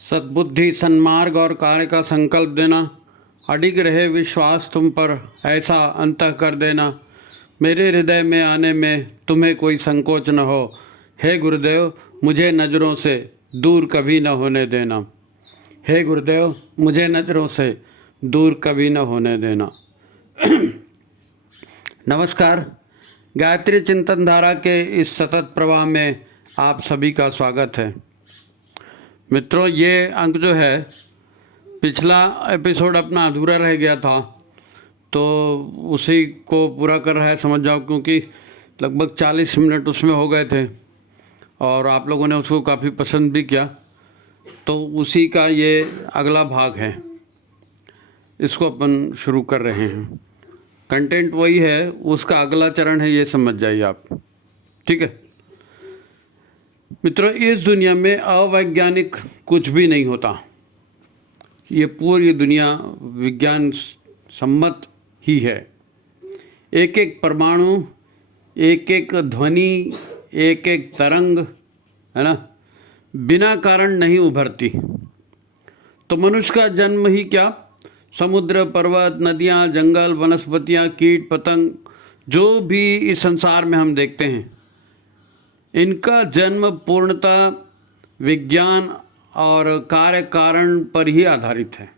सद्बुद्धि, सन्मार्ग और कार्य का संकल्प देना, अडिग रहे विश्वास तुम पर, ऐसा अंतः कर देना, मेरे हृदय में आने में तुम्हें कोई संकोच न हो। हे गुरुदेव, मुझे नज़रों से दूर कभी न होने देना। हे गुरुदेव, मुझे नज़रों से दूर कभी न होने देना। नमस्कार। गायत्री चिंतन धारा के इस सतत प्रवाह में आप सभी का स्वागत है। मित्रों, ये अंक जो है, पिछला एपिसोड अपना अधूरा रह गया था तो उसी को पूरा कर रहा है, समझ जाओ, क्योंकि लगभग 40 मिनट उसमें हो गए थे और आप लोगों ने उसको काफ़ी पसंद भी किया, तो उसी का ये अगला भाग है। इसको अपन शुरू कर रहे हैं। कंटेंट वही है, उसका अगला चरण है, ये समझ जाइए आप। ठीक है मित्रों, इस दुनिया में अवैज्ञानिक कुछ भी नहीं होता। ये पूरी दुनिया विज्ञान सम्मत ही है। एक एक परमाणु, एक एक ध्वनि, एक एक तरंग, है ना, बिना कारण नहीं उभरती। तो मनुष्य का जन्म ही क्या, समुद्र, पर्वत, नदियाँ, जंगल, वनस्पतियाँ, कीट पतंग, जो भी इस संसार में हम देखते हैं, इनका जन्म पूर्णतः विज्ञान और कार्य कारण पर ही आधारित है।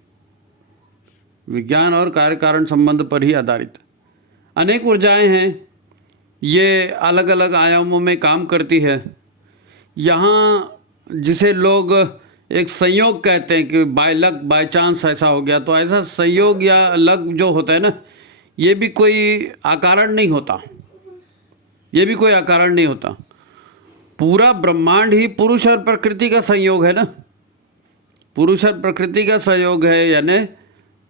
विज्ञान और कार्य कारण संबंध पर ही आधारित है। अनेक ऊर्जाएं हैं, ये अलग अलग आयामों में काम करती है। यहाँ जिसे लोग एक संयोग कहते हैं कि बाय लक, बाय चांस ऐसा हो गया, तो ऐसा संयोग या लक जो होता है ना, ये भी कोई अकारण नहीं होता। ये भी कोई अकारण नहीं होता। पूरा ब्रह्मांड ही पुरुष और प्रकृति का संयोग है ना। पुरुष और प्रकृति का संयोग है, यानी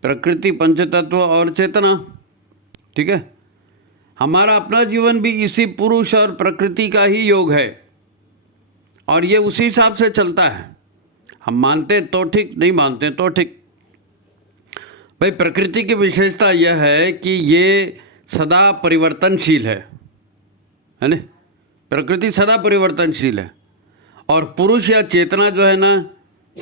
प्रकृति, पंचतत्व और चेतना। ठीक है, हमारा अपना जीवन भी इसी पुरुष और प्रकृति का ही योग है और ये उसी हिसाब से चलता है। हम मानते तो ठीक, नहीं मानते तो ठीक। भाई, प्रकृति की विशेषता यह है कि ये सदा परिवर्तनशील है ना। प्रकृति सदा परिवर्तनशील है और पुरुष या चेतना जो है ना,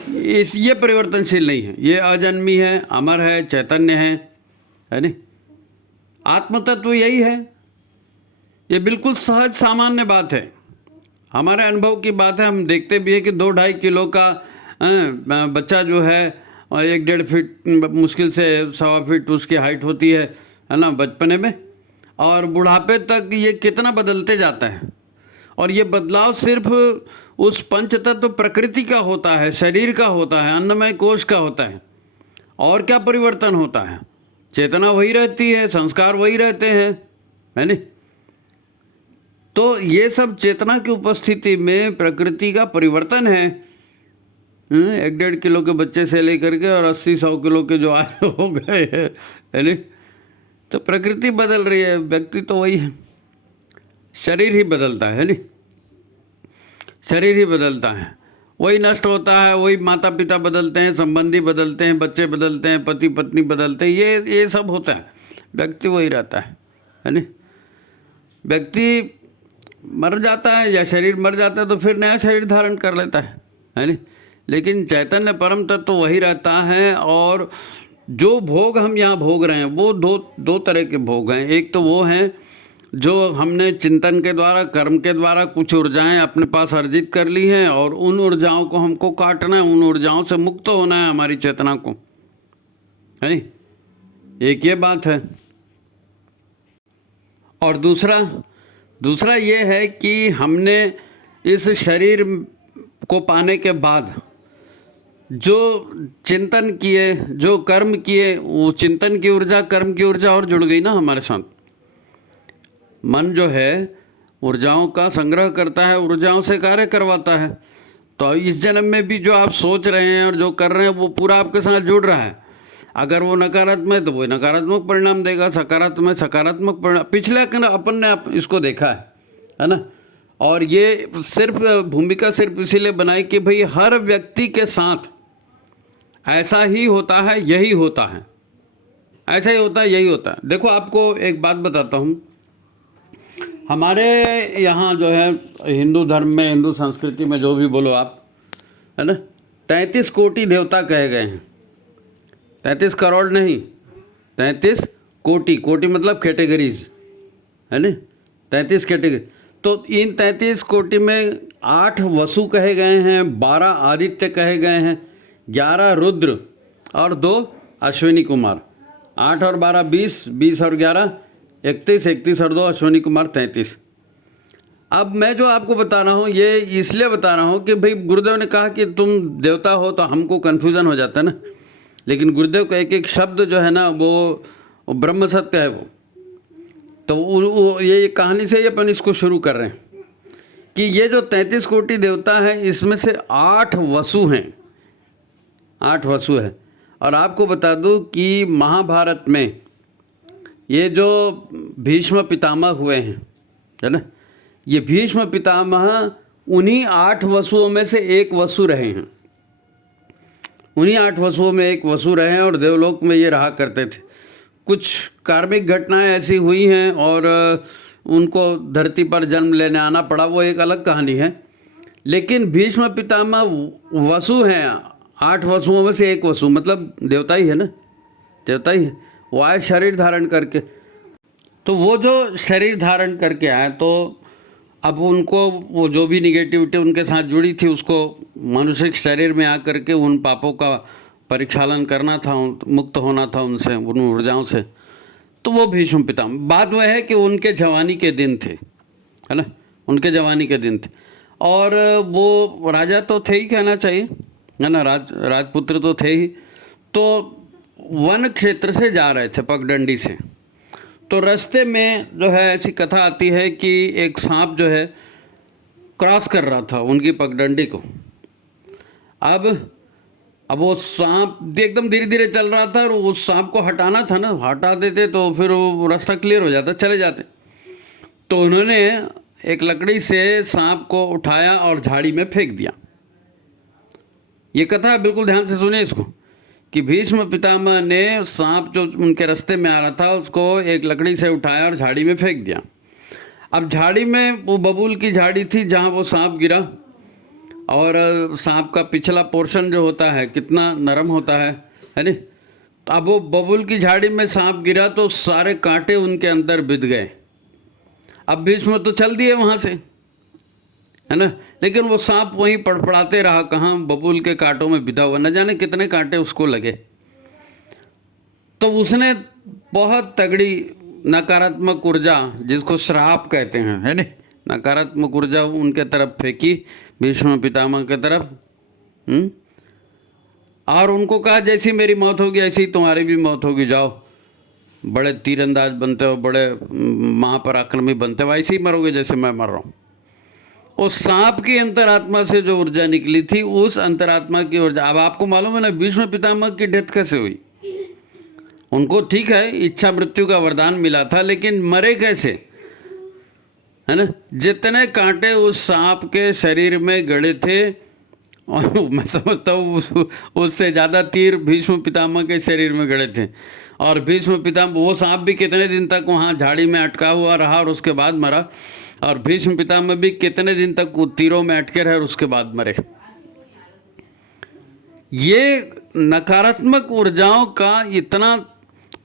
ये परिवर्तनशील नहीं है। ये अजन्मी है, अमर है, चैतन्य है ना। आत्मतत्व यही है। ये बिल्कुल सहज सामान्य बात है, हमारे अनुभव की बात है। हम देखते भी है कि 2-2.5 किलो का बच्चा जो है, और 1-1.5 फीट, मुश्किल से 1.25 फीट उसकी हाइट होती है ना, बचपने में, और बुढ़ापे तक ये कितना बदलते जाता है। और ये बदलाव सिर्फ उस पंचतत्व प्रकृति का होता है, शरीर का होता है, अन्नमय कोश का होता है। और क्या परिवर्तन होता है? चेतना वही रहती है, संस्कार वही रहते हैं, है नहीं। तो ये सब चेतना की उपस्थिति में प्रकृति का परिवर्तन है। 1-1.5 किलो के बच्चे से लेकर के और 80-100 किलो के जो आज हो गए हैं, है नहीं। तो प्रकृति बदल रही है, व्यक्ति तो वही है। शरीर ही बदलता है नहीं, शरीर ही बदलता है, वही नष्ट होता है। वही माता पिता बदलते हैं, संबंधी बदलते हैं, बच्चे बदलते हैं, पति पत्नी बदलते हैं, ये सब होता है। व्यक्ति वही रहता है नहीं। व्यक्ति मर जाता है या शरीर मर जाता है तो फिर नया शरीर धारण कर लेता है नहीं। लेकिन चैतन्य परम तत्व तो वही रहता है। और जो भोग हम यहाँ भोग रहे हैं वो दो तरह के भोग हैं। एक तो वो हैं जो हमने चिंतन के द्वारा, कर्म के द्वारा कुछ ऊर्जाएं अपने पास अर्जित कर ली हैं और उन ऊर्जाओं को हमको काटना है, उन ऊर्जाओं से मुक्त होना है हमारी चेतना को, है नहीं। एक ये बात है। और दूसरा ये है कि हमने इस शरीर को पाने के बाद जो चिंतन किए, जो कर्म किए, वो चिंतन की ऊर्जा, कर्म की ऊर्जा और जुड़ गई ना हमारे साथ। मन जो है ऊर्जाओं का संग्रह करता है, ऊर्जाओं से कार्य करवाता है। तो इस जन्म में भी जो आप सोच रहे हैं और जो कर रहे हैं वो पूरा आपके साथ जुड़ रहा है। अगर वो नकारात्मक है तो वो नकारात्मक परिणाम देगा, सकारात्मक परिणाम। पिछले अपन ने इसको देखा है ना। और ये सिर्फ भूमिका सिर्फ इसीलिए बनाई कि भाई हर व्यक्ति के साथ ऐसा ही होता है, यही होता है, ऐसा ही होता है, यही होता है। देखो, आपको एक बात बताता हूँ। हमारे यहाँ जो है हिंदू धर्म में, हिंदू संस्कृति में, जो भी बोलो आप, है ना, 33 कोटि देवता कहे गए हैं। 33 करोड़ नहीं, 33 कोटि। कोटि मतलब कैटेगरीज, है ना, 33 कैटेगरी। तो इन 33 कोटि में 8 वसु कहे गए हैं, 12 आदित्य कहे गए हैं, 11 रुद्र और 2 अश्विनी कुमार। 8 और 12 20, 20 और 11 31, 31 और 2 अश्विनी कुमार 33। अब मैं जो आपको बता रहा हूँ ये इसलिए बता रहा हूँ कि भाई गुरुदेव ने कहा कि तुम देवता हो तो हमको कन्फ्यूज़न हो जाता है ना, लेकिन गुरुदेव का एक एक शब्द जो है ना वो ब्रह्म सत्य है। वो तो ये कहानी से ही अपन इसको शुरू कर रहे हैं कि ये जो 33 कोटि देवता है इसमें से 8 वसु हैं, 8 वसु है। और आपको बता दूं कि महाभारत में ये जो भीष्म पितामह हुए हैं, है ना, ये भीष्म पितामह उन्हीं 8 वसुओं में से एक वसु रहे हैं। उन्हीं 8 वसुओं में एक वसु रहे हैं और देवलोक में ये रहा करते थे। कुछ कार्मिक घटनाएं ऐसी हुई हैं और उनको धरती पर जन्म लेने आना पड़ा, वो एक अलग कहानी है। लेकिन भीष्म पितामह वसु हैं, 8 वसुओं में से एक वसु, मतलब देवता ही है ना, देवता ही है। वो आए शरीर धारण करके, तो वो जो शरीर धारण करके आए तो अब उनको वो जो भी निगेटिविटी उनके साथ जुड़ी थी उसको मनुष्य शरीर में आकर के उन पापों का परिक्षालन करना था, मुक्त होना था उनसे, उन ऊर्जाओं से। तो वो भीष्म पितामह। बात वह है कि उनके जवानी के दिन थे, है ना, उनके जवानी के दिन थे। और वो राजा तो थे ही, कहना चाहिए, है ना, राजपुत्र तो थे ही। तो वन क्षेत्र से जा रहे थे पगडंडी से, तो रास्ते में जो है ऐसी कथा आती है कि एक सांप जो है क्रॉस कर रहा था उनकी पगडंडी को। अब वो सांप एकदम धीरे धीरे चल रहा था और उस सांप को हटाना था ना, हटा देते तो फिर वो रास्ता क्लियर हो जाता, चले जाते। तो उन्होंने एक लकड़ी से सांप को उठाया और झाड़ी में फेंक दिया। ये कथा बिल्कुल ध्यान से सुनिए इसको, कि भीष्म पितामह ने सांप जो उनके रास्ते में आ रहा था उसको एक लकड़ी से उठाया और झाड़ी में फेंक दिया। अब झाड़ी में वो बबूल की झाड़ी थी जहाँ वो सांप गिरा, और सांप का पिछला पोर्शन जो होता है कितना नरम होता है ना। तो अब वो बबूल की झाड़ी में सांप गिरा तो सारे कांटे उनके अंदर बिध गए। अब भीष्म तो चल दिए वहाँ से, है ना, लेकिन वो सांप वहीं पड़पड़ाते रहा, कहाँ, बबूल के कांटों में बिधा हुआ, न जाने कितने कांटे उसको लगे। तो उसने बहुत तगड़ी नकारात्मक ऊर्जा, जिसको श्राप कहते हैं, है ना, नकारात्मक ऊर्जा उनके तरफ फेंकी, भीष्म पितामह के तरफ। और उनको कहा जैसी मेरी मौत होगी ऐसी तुम्हारी भी मौत होगी, जाओ, बड़े तीरंदाज बनते हो, बड़े महापराक्रमी बनते हो, ऐसे ही मरोगे जैसे मैं मर रहा हूँ। उस सांप की अंतरात्मा से जो ऊर्जा निकली थी, उस अंतरात्मा की ऊर्जा, अब आपको मालूम है ना भीष्म पितामह की डेथ कैसे हुई। उनको ठीक है इच्छा मृत्यु का वरदान मिला था, लेकिन मरे कैसे, है ना। जितने कांटे उस सांप के शरीर में गड़े थे, और मैं समझता हूँ उससे ज़्यादा तीर भीष्म पितामह के शरीर में गड़े थे। और भीष्म पितामह, वो सांप भी कितने दिन तक वहाँ झाड़ी में अटका हुआ रहा और उसके बाद मरा, और भीष्म पितामह भी कितने दिन तक तीरों में अटके रहे और उसके बाद मरे। ये नकारात्मक ऊर्जाओं का इतना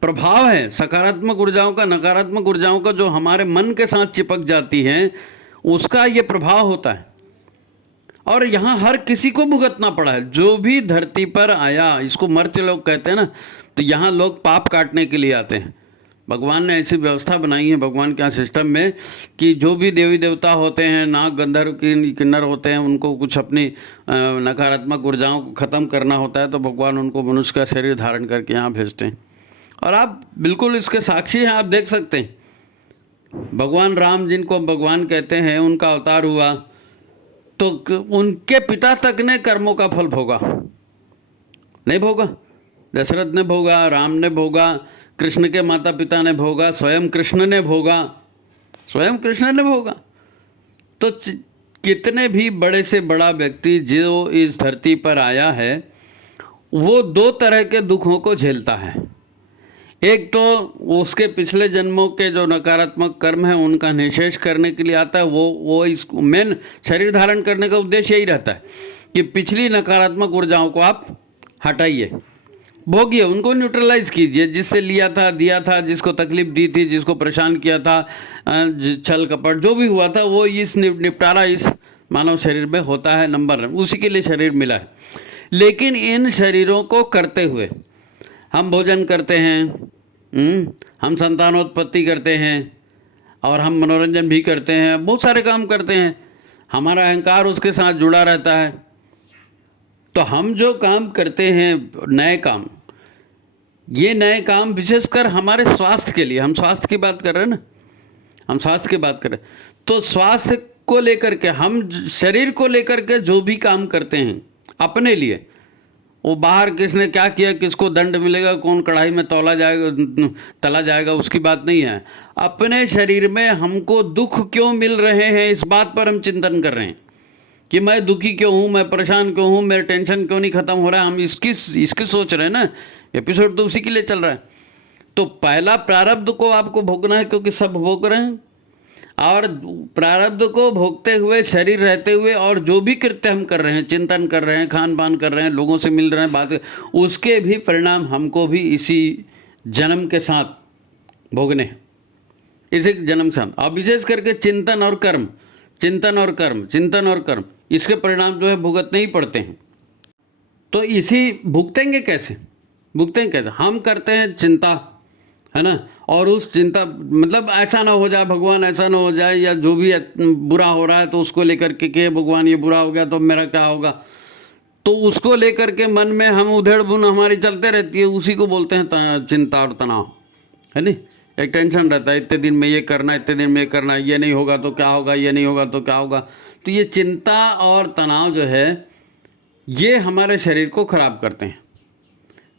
प्रभाव है, सकारात्मक ऊर्जाओं का, नकारात्मक ऊर्जाओं का, जो हमारे मन के साथ चिपक जाती हैं, उसका ये प्रभाव होता है। और यहाँ हर किसी को भुगतना पड़ा है, जो भी धरती पर आया, इसको मर्त्य लोग कहते हैं ना। तो यहाँ लोग पाप काटने के लिए आते हैं। भगवान ने ऐसी व्यवस्था बनाई है भगवान के यहाँ सिस्टम में कि जो भी देवी देवता होते हैं, नाग गंधर्व किन्नर होते हैं, उनको कुछ अपनी नकारात्मक ऊर्जाओं को ख़त्म करना होता है तो भगवान उनको मनुष्य का शरीर धारण करके यहाँ भेजते हैं। और आप बिल्कुल इसके साक्षी हैं, आप देख सकते हैं। भगवान राम, जिनको भगवान कहते हैं, उनका अवतार हुआ तो उनके पिता तक ने कर्मों का फल भोगा, नहीं भोगा? दशरथ ने भोगा, राम ने भोगा, कृष्ण के माता पिता ने भोगा, स्वयं कृष्ण ने भोगा, स्वयं कृष्ण ने भोगा। तो कितने भी बड़े से बड़ा व्यक्ति जो इस धरती पर आया है, वो दो तरह के दुखों को झेलता है। एक तो उसके पिछले जन्मों के जो नकारात्मक कर्म हैं उनका निशेष करने के लिए आता है। वो इस मेन शरीर धारण करने का उद्देश्य यही रहता है कि पिछली नकारात्मक ऊर्जाओं को आप हटाइए, भोगिए, उनको न्यूट्रलाइज कीजिए। जिससे लिया था, दिया था, जिसको तकलीफ दी थी, जिसको परेशान किया था, छल कपट जो भी हुआ था, वो इस निपटारा इस मानव शरीर में होता है। नंबर उसी के लिए शरीर मिला है। लेकिन इन शरीरों को करते हुए हम भोजन करते हैं, हम संतानोत्पत्ति करते हैं, और हम मनोरंजन भी करते हैं, बहुत सारे काम करते हैं। हमारा अहंकार उसके साथ जुड़ा रहता है। तो हम जो काम करते हैं, नए काम, ये नए काम विशेषकर हमारे स्वास्थ्य के लिए, हम स्वास्थ्य की बात कर रहे हैं ना, हम स्वास्थ्य की बात कर रहे हैं, तो स्वास्थ्य को लेकर के, हम शरीर को लेकर के जो भी काम करते हैं अपने लिए, वो बाहर किसने क्या किया, किसको दंड मिलेगा, कौन कढ़ाई में तला जाएगा, उसकी बात नहीं है। अपने शरीर में हमको दुख क्यों मिल रहे हैं, इस बात पर हम चिंतन कर रहे हैं कि मैं दुखी क्यों हूँ, मैं परेशान क्यों हूँ, मेरा टेंशन क्यों नहीं खत्म हो रहा है। हम इसकी सोच रहे हैं ना। एपिसोड तो उसी के लिए चल रहा है। तो पहला प्रारब्ध को आपको भोगना है, क्योंकि सब भोग रहे हैं, और प्रारब्ध को भोगते हुए, शरीर रहते हुए, और जो भी कृत्य हम कर रहे हैं, चिंतन कर रहे हैं, खान पान कर रहे हैं, लोगों से मिल रहे हैं, बात, उसके भी परिणाम हमको भी इसी जन्म के साथ भोगने हैं, इसी जन्म के साथ। और विशेष करके चिंतन और कर्म, चिंतन और कर्म, चिंतन और कर्म, इसके परिणाम जो है भुगतने ही पड़ते हैं। तो इसी भुगतेंगे कैसे, भुगतेंगे कैसे? हम करते हैं चिंता, है ना, और उस चिंता, मतलब ऐसा ना हो जाए भगवान, ऐसा ना हो जाए, या जो भी बुरा हो रहा है तो उसको लेकर के भगवान ये बुरा हो गया तो मेरा क्या होगा, तो उसको लेकर के मन में हम उधेड़ बुन हमारी चलते रहती है। उसी को बोलते हैं चिंता और तनाव, है नहीं। एक टेंशन रहता है, इतने दिन में ये करना, इतने दिन में ये करना, ये नहीं होगा तो क्या होगा, ये नहीं होगा तो क्या होगा। तो ये चिंता और तनाव जो है, ये हमारे शरीर को खराब करते हैं।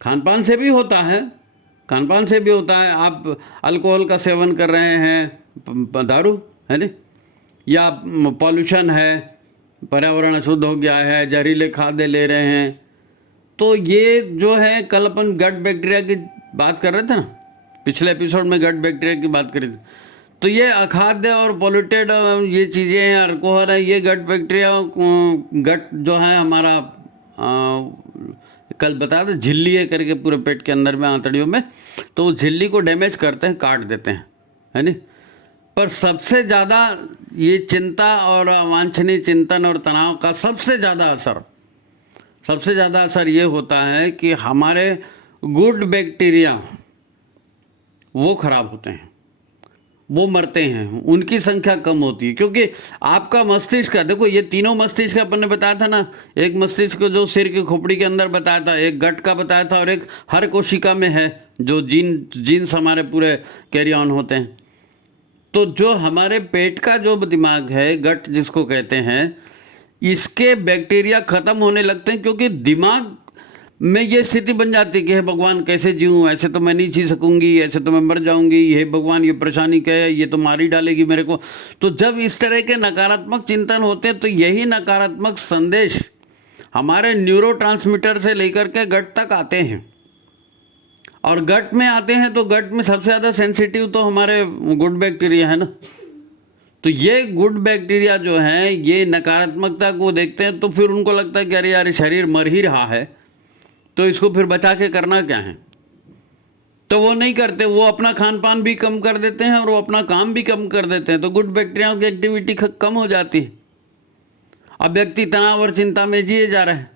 खान पान से भी होता है, खान पान से भी होता है। आप अल्कोहल का सेवन कर रहे हैं, दारू, है ना, या पॉल्यूशन है, पर्यावरण अशुद्ध हो गया है, जहरीले खाद्य ले रहे हैं, तो ये जो है, कल अपन गट बैक्टीरिया की बात कर रहे थे ना, पिछले एपिसोड में गट बैक्टीरिया की बात करी थी। तो ये अखाद्य और पॉल्यूटेड ये चीज़ें हैं, अल्कोहल है, ये गट बैक्टीरिया, गट जो है हमारा, कल बताया था झिल्ली है करके पूरे पेट के अंदर में, आंतड़ियों में, तो उस झिल्ली को डैमेज करते हैं, काट देते हैं, है नहीं। पर सबसे ज़्यादा ये चिंता और अवांछनीय चिंतन और तनाव का सबसे ज़्यादा असर ये होता है कि हमारे गुड बैक्टीरिया वो खराब होते हैं, वो मरते हैं, उनकी संख्या कम होती है। क्योंकि आपका मस्तिष्क, देखो ये तीनों मस्तिष्क अपन ने बताया था ना, एक मस्तिष्क जो सिर की खोपड़ी के अंदर बताया था, एक गट का बताया था, और एक हर कोशिका में है, जो जीन्स हमारे पूरे कैरी ऑन होते हैं। तो जो हमारे पेट का जो दिमाग है, गट जिसको कहते हैं, इसके बैक्टीरिया ख़त्म होने लगते हैं, क्योंकि दिमाग में ये स्थिति बन जाती है कि हे भगवान कैसे जीऊँ, ऐसे तो मैं नहीं जी सकूंगी, ऐसे तो मैं मर जाऊंगी, हे भगवान ये परेशानी क्या है, ये तो मार ही डालेगी मेरे को। तो जब इस तरह के नकारात्मक चिंतन होते हैं, तो यही नकारात्मक संदेश हमारे न्यूरोट्रांसमीटर से लेकर के गट तक आते हैं, और गट में आते हैं तो गट में सबसे ज़्यादा सेंसिटिव तो हमारे गुड बैक्टीरिया है ना। तो ये गुड बैक्टीरिया जो हैं, ये नकारात्मकता को देखते हैं, तो फिर उनको लगता है कि अरे यार शरीर मर ही रहा है, तो इसको फिर बचा के करना क्या है। तो वो नहीं करते, वो अपना खान पान भी कम कर देते हैं, और वो अपना काम भी कम कर देते हैं, तो गुड बैक्टीरियाओं की एक्टिविटी कम हो जाती है। अब व्यक्ति तनाव और चिंता में जिए जा रहा है।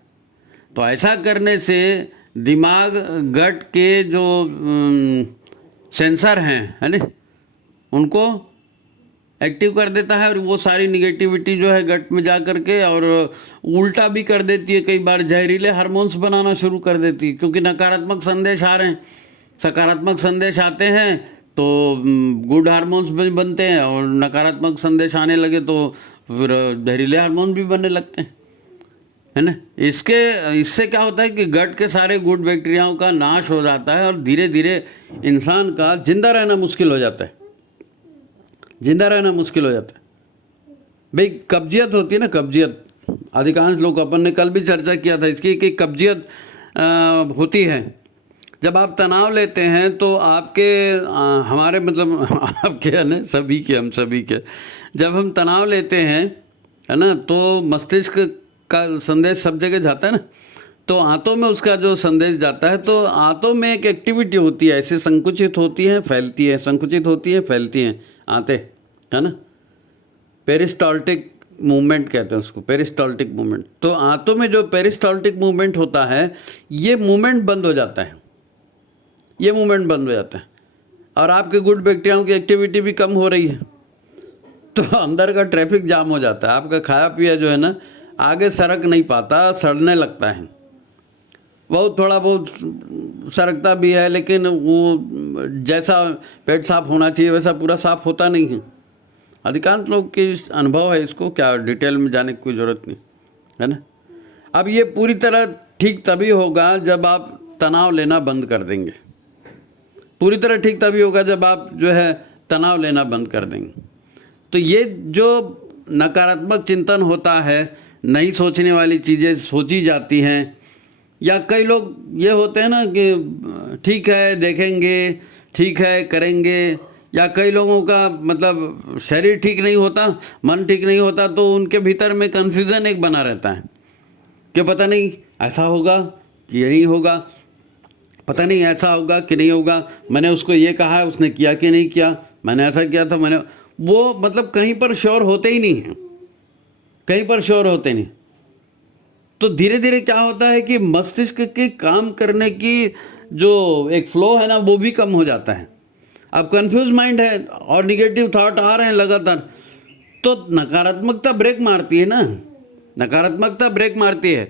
तो ऐसा करने से दिमाग, गट के जो सेंसर हैं, है ना, उनको एक्टिव कर देता है, और वो सारी निगेटिविटी जो है गट में जा कर के, और उल्टा भी कर देती है, कई बार जहरीले हार्मोन्स बनाना शुरू कर देती है। क्योंकि नकारात्मक संदेश आ रहे हैं, सकारात्मक संदेश आते हैं तो गुड हार्मोन्स भी बनते हैं, और नकारात्मक संदेश आने लगे तो फिर जहरीले हार्मोन भी बनने लगते हैं, है ना। इससे क्या होता है कि गट के सारे गुड बैक्टीरियाओं का नाश हो जाता है, और धीरे धीरे इंसान का जिंदा रहना मुश्किल हो जाता है, जिंदा रहना मुश्किल हो जाता है। भाई कब्जियत होती है ना, कब्जियत, अधिकांश लोग, अपन ने कल भी चर्चा किया था इसकी, कि कब्जियत होती है जब आप तनाव लेते हैं। तो आपके हमारे मतलब आपके है ना, सभी के, हम सभी के, जब हम तनाव लेते हैं, है ना, तो मस्तिष्क का संदेश सब जगह जाता है ना, तो आंतों में उसका जो संदेश जाता है, तो आंतों में एक एक्टिविटी होती है, ऐसे संकुचित होती है फैलती है, संकुचित होती है फैलती हैं आंतें, है ना। पेरिस्टाल्टिक मूवमेंट कहते हैं उसको, पेरिस्टाल्टिक मूवमेंट। तो आंतों में जो पेरिस्टाल्टिक मूवमेंट होता है, ये मूवमेंट बंद हो जाता है, ये मूवमेंट बंद हो जाता है, और आपके गुड बैक्टीरियाओं की एक्टिविटी भी कम हो रही है, तो अंदर का ट्रैफिक जाम हो जाता है। आपका खाया पिया जो है ना आगे सरक नहीं पाता, सड़ने लगता है। बहुत थोड़ा बहुत सरकता भी है, लेकिन वो जैसा पेट साफ होना चाहिए वैसा पूरा साफ होता नहीं है। अधिकांश लोग के अनुभव है, इसको क्या डिटेल में जाने की कोई ज़रूरत नहीं है ना। अब ये पूरी तरह ठीक तभी होगा जब आप तनाव लेना बंद कर देंगे। पूरी तरह ठीक तभी होगा जब आप जो है तनाव लेना बंद कर देंगे। तो ये जो नकारात्मक चिंतन होता है, नहीं सोचने वाली चीज़ें सोची जाती हैं, या कई लोग ये होते हैं ना कि ठीक है देखेंगे, ठीक है करेंगे, या कई लोगों का मतलब शरीर ठीक नहीं होता, मन ठीक नहीं होता, तो उनके भीतर में कन्फ्यूज़न एक बना रहता है कि पता नहीं ऐसा होगा कि यही होगा, पता नहीं ऐसा होगा कि नहीं होगा, मैंने उसको ये कहा है उसने किया कि नहीं किया, मैंने ऐसा किया था, मैंने वो मतलब कहीं पर श्योर होते ही नहीं हैं, कहीं पर श्योर होते नहीं। तो धीरे धीरे क्या होता है कि मस्तिष्क के काम करने की जो एक फ्लो है ना, वो भी कम हो जाता है। अब कंफ्यूज माइंड है और निगेटिव थॉट आ रहे हैं लगातार, तो नकारात्मकता ब्रेक मारती है ना, नकारात्मकता ब्रेक मारती है।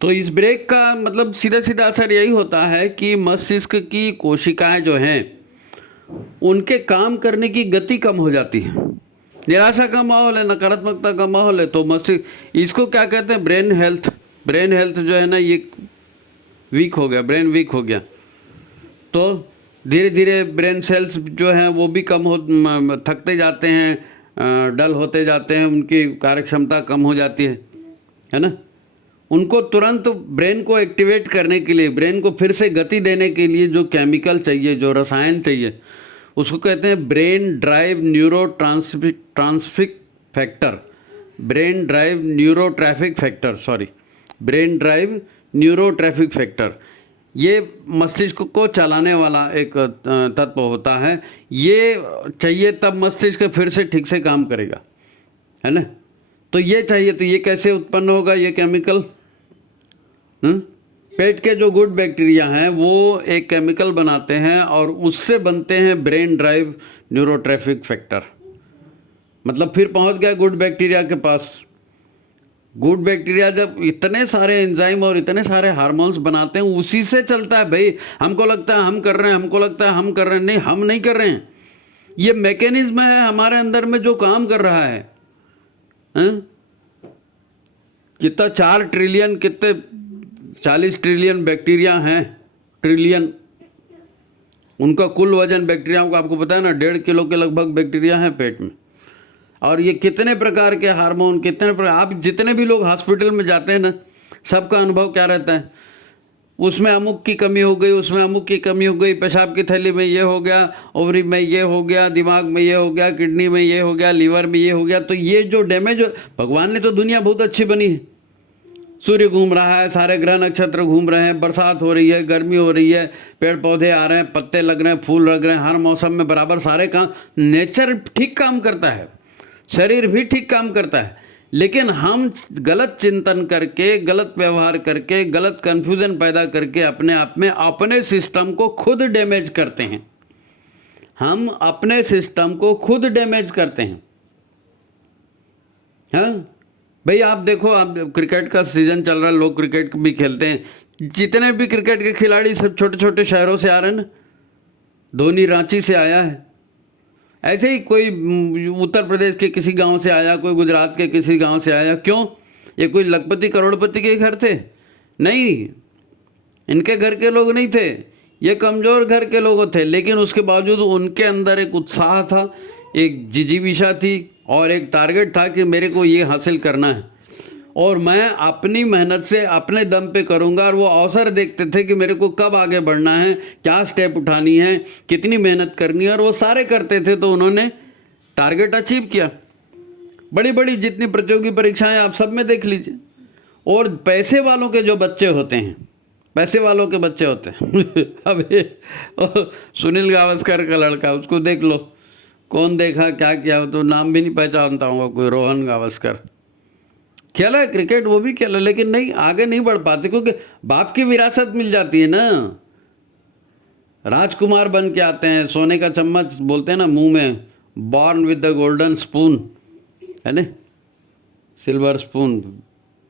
तो इस ब्रेक का मतलब सीधा सीधा असर यही होता है कि मस्तिष्क की कोशिकाएं जो हैं उनके काम करने की गति कम हो जाती है। निराशा का माहौल है, नकारात्मकता का माहौल है, तो मस्तिष्क, इसको क्या कहते हैं, ब्रेन हेल्थ। ब्रेन हेल्थ जो है ना ये वीक हो गया, ब्रेन वीक हो गया, तो धीरे धीरे ब्रेन सेल्स जो हैं वो भी कम हो, थकते जाते हैं, डल होते जाते हैं, उनकी कार्यक्षमता कम हो जाती है ना। उनको तुरंत ब्रेन को एक्टिवेट करने के लिए, ब्रेन को फिर से गति देने के लिए जो केमिकल चाहिए, जो रसायन चाहिए, उसको कहते हैं brain drive neuro trophic factor, brain drive neuro traffic factor, sorry, brain drive neuro traffic factor. ये मस्तिष्क को चलाने वाला एक तत्व होता है। ये चाहिए तब मस्तिष्क फिर से ठीक से काम करेगा, है ना। तो ये चाहिए, तो ये कैसे उत्पन्न होगा ये केमिकल? पेट के जो गुड बैक्टीरिया हैं वो एक केमिकल बनाते हैं और उससे बनते हैं ब्रेन ड्राइव न्यूरोट्रैफिक फैक्टर। मतलब फिर पहुंच गया गुड बैक्टीरिया के पास। गुड बैक्टीरिया जब इतने सारे एंजाइम और इतने सारे हार्मोन्स बनाते हैं, उसी से चलता है भाई। हमको लगता है हम कर रहे हैं, हमको लगता है हम कर रहे हैं, नहीं, हम नहीं कर रहे हैं। ये मैकेनिज्म है हमारे अंदर में जो काम कर रहा है। कितना 4 ट्रिलियन, कितने 40 ट्रिलियन बैक्टीरिया हैं, ट्रिलियन। उनका कुल वजन बैक्टीरियाओं का आपको पता है ना, 1.5 किलो के लगभग बैक्टीरिया हैं पेट में। और ये कितने प्रकार के हार्मोन, कितने प्रकार, आप जितने भी लोग हॉस्पिटल में जाते हैं ना, सबका अनुभव क्या रहता है, उसमें अमुक की कमी हो गई, उसमें अमुक की कमी हो गई, पेशाब की थैली में ये हो गया, ओवरी में ये हो गया, दिमाग में ये हो गया, किडनी में ये हो गया, लीवर में ये हो गया। तो ये जो डैमेज, भगवान ने तो दुनिया बहुत अच्छी बनी है। सूर्य घूम रहा है, सारे ग्रह नक्षत्र घूम रहे हैं, बरसात हो रही है, गर्मी हो रही है, पेड़ पौधे आ रहे हैं, पत्ते लग रहे हैं, फूल लग रहे हैं, हर मौसम में बराबर सारे काम, नेचर ठीक काम करता है, शरीर भी ठीक काम करता है। लेकिन हम गलत चिंतन करके, गलत व्यवहार करके, गलत कन्फ्यूज़न पैदा करके अपने आप में अपने सिस्टम को खुद डैमेज करते हैं। हम अपने सिस्टम को खुद डैमेज करते हैं। हाँ भाई, आप देखो, आप क्रिकेट का सीज़न चल रहा है, लोग क्रिकेट भी खेलते हैं। जितने भी क्रिकेट के खिलाड़ी सब छोटे छोटे शहरों से आ रहे हैं ना। धोनी रांची से आया है, ऐसे ही कोई उत्तर प्रदेश के किसी गांव से आया, कोई गुजरात के किसी गांव से आया। क्यों? ये कोई लखपति करोड़पति के घर थे? नहीं, इनके घर के लोग नहीं थे, ये कमज़ोर घर के लोग थे। लेकिन उसके बावजूद उनके अंदर एक उत्साह था, एक जिजीविषा थी और एक टारगेट था कि मेरे को ये हासिल करना है और मैं अपनी मेहनत से अपने दम पे करूँगा। और वो अवसर देखते थे कि मेरे को कब आगे बढ़ना है, क्या स्टेप उठानी है, कितनी मेहनत करनी है, और वो सारे करते थे। तो उन्होंने टारगेट अचीव किया। बड़ी बड़ी जितनी प्रतियोगी परीक्षाएं आप सब में देख लीजिए। और पैसे वालों के जो बच्चे होते हैं, पैसे वालों के बच्चे होते हैं अब ये सुनील गावस्कर का लड़का, उसको देख लो, कौन देखा क्या किया, तो नाम भी नहीं पहचानता हूँ, कोई रोहन गावस्कर। खेला है क्रिकेट, वो भी खेला, लेकिन नहीं आगे नहीं बढ़ पाते, क्योंकि बाप की विरासत मिल जाती है ना। राजकुमार बन के आते हैं, सोने का चम्मच बोलते हैं ना मुंह में, born with the golden spoon, है ना, सिल्वर स्पून,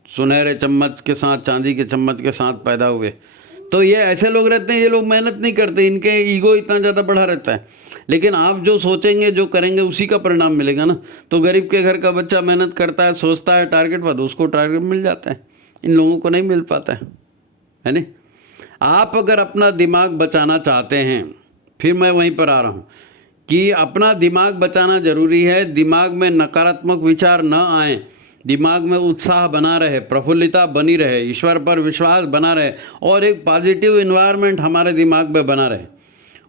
सुनहरे चम्मच के साथ, चांदी के चम्मच के साथ पैदा हुए। तो ये ऐसे लोग रहते हैं, ये लोग मेहनत नहीं करते, इनके ईगो इतना ज़्यादा बढ़ा रहता है। लेकिन आप जो सोचेंगे, जो करेंगे, उसी का परिणाम मिलेगा ना। तो गरीब के घर का बच्चा मेहनत करता है, सोचता है टारगेट पर, उसको टारगेट मिल जाता है, इन लोगों को नहीं मिल पाता है नहीं। आप अगर अपना दिमाग बचाना चाहते हैं, फिर मैं वहीं पर आ रहा हूँ कि अपना दिमाग बचाना ज़रूरी है। दिमाग में नकारात्मक विचार न आए, दिमाग में उत्साह बना रहे, प्रफुल्लता बनी रहे, ईश्वर पर विश्वास बना रहे, और एक पॉजिटिव इन्वायरमेंट हमारे दिमाग में बना रहे।